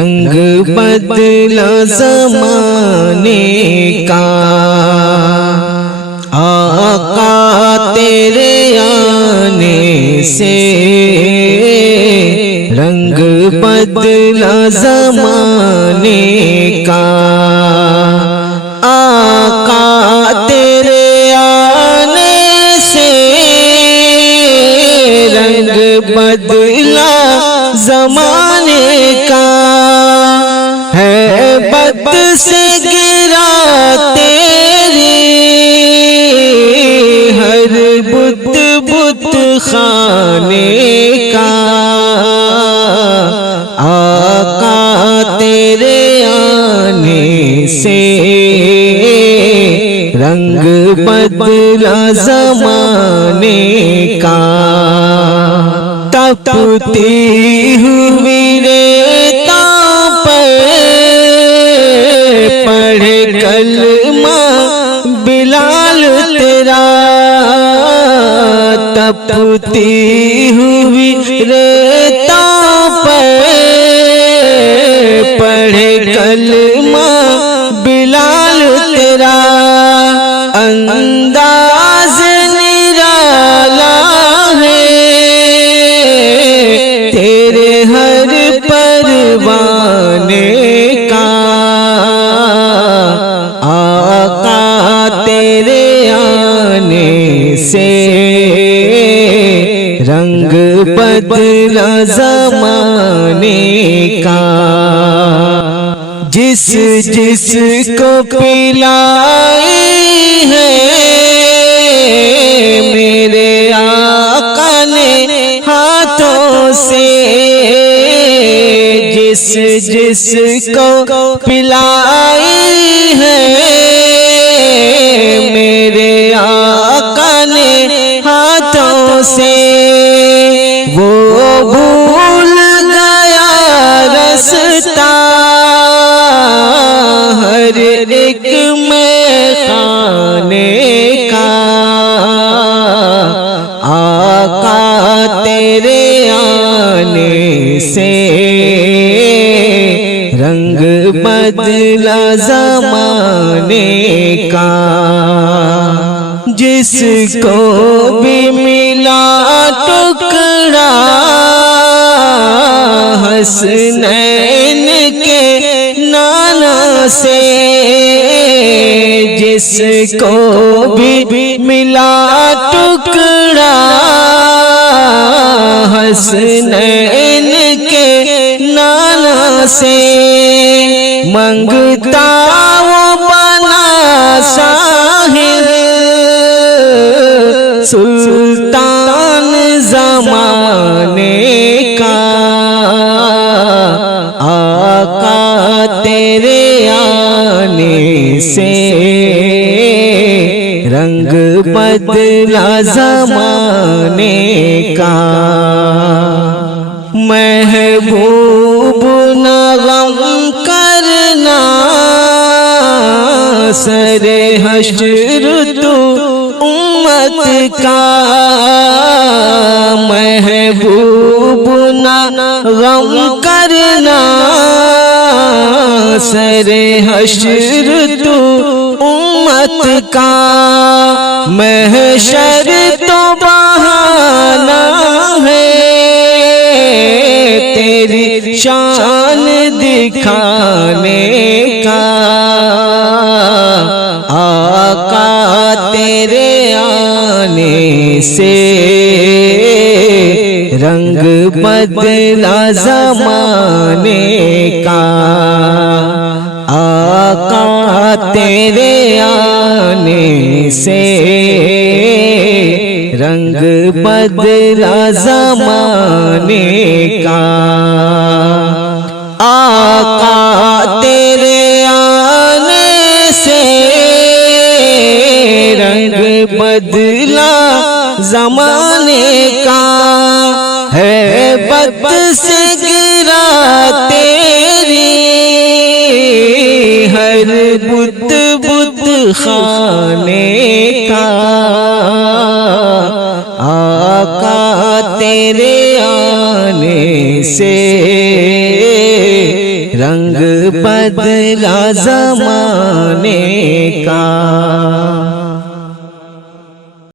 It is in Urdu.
رنگ بدلا زمانے کا، آقا تیرے آنے سے رنگ بدلا زمانے کا، آقا تیرے آنے سے رنگ بدلا زمانے کا، ہے بت سے گرا تیری ہر بت بت خانے کا، آقا تیرے آنے سے رنگ بدلا زمانے کا، تپتی ہوئی ریتاں پر پڑھے کلمہ بلال تیرا، تپتی ہوئی ریتاں پر پڑھے کلمہ بلال تیرا، انداز نرالا ہے تیرے ہر پروانے کا، آقا تیرے آنے سے رنگ بدلا زمانے کا، جس جس کو پلائی ہے میرے آقا نے ہاتھوں سے، جس جس کو پلائی ہے میرے آقا نے ہاتھوں سے، وہ بھول گیا رستا ہر ایک میں خانے کا، آقا تیرے آنے سے رنگ بدلا زمانے کا، جس کو بھی ملا ٹکڑا حسنین کے نانا سے، جس کو بھی ملا ٹکڑا حسنین کے نانا سے، منگتا وہ بنا ساحر سلطان زمانے کا، آقا تیرے آنے سے رنگ بدلا زمانے کا، محبوب نہ غم کرنا سر حشر تو امت کا، محبوب نہ غم کرنا سر حشر تو امت کا، محشر تو بہانہ ہے تیری شان دکھانے کا، آقا تیرے آنے سے رنگ بدلا زمانے کا، آقا تیرے آنے سے رنگ بدلا زمانے کا، آقا تیرے آنے سے رنگ بدلا زمانے کا، ہے بت سے گرا تیری ہر بت بت خانے کا، آقا تیرے آنے سے رنگ بدلا زمانے